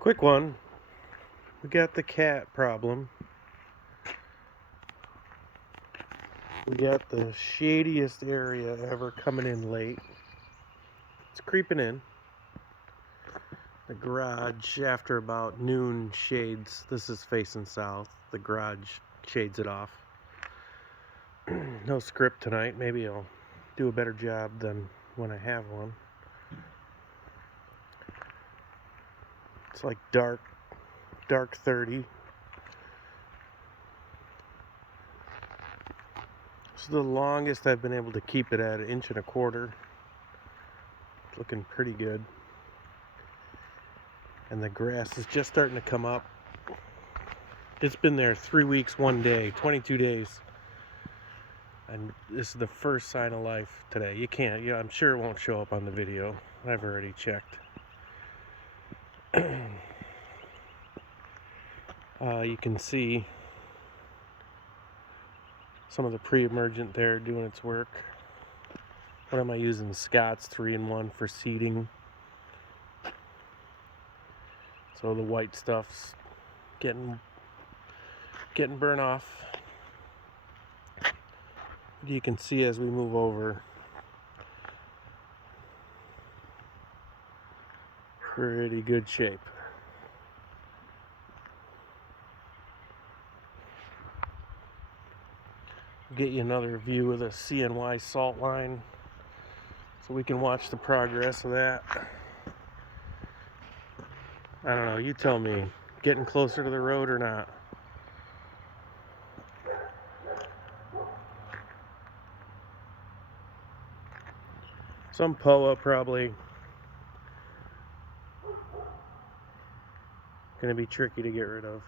Quick one. We got the cat problem. We got the shadiest area ever coming in late. It's creeping in. The garage, after about noon, shades. This is facing south. The garage shades it off. No script tonight. Maybe I'll do a better job than when I have one. It's like dark 30. This is the longest I've been able to keep it at 1.25 inches. It's looking pretty good. And the grass is just starting to come up. It's been there 3 weeks, 1 day, 22 days. And this is the first sign of life today. You can't, I'm sure it won't show up on the video. I've already checked. You can see some of the pre-emergent there doing its work. What am I using? Scott's 3-in-1 for seeding. So the white stuff's getting burnt off. You can see as we move over, pretty good shape. Get you another view of the CNY salt line so we can watch the progress of that. I don't know, you tell me, getting closer to the road or not? Some POA probably gonna be tricky to get rid of.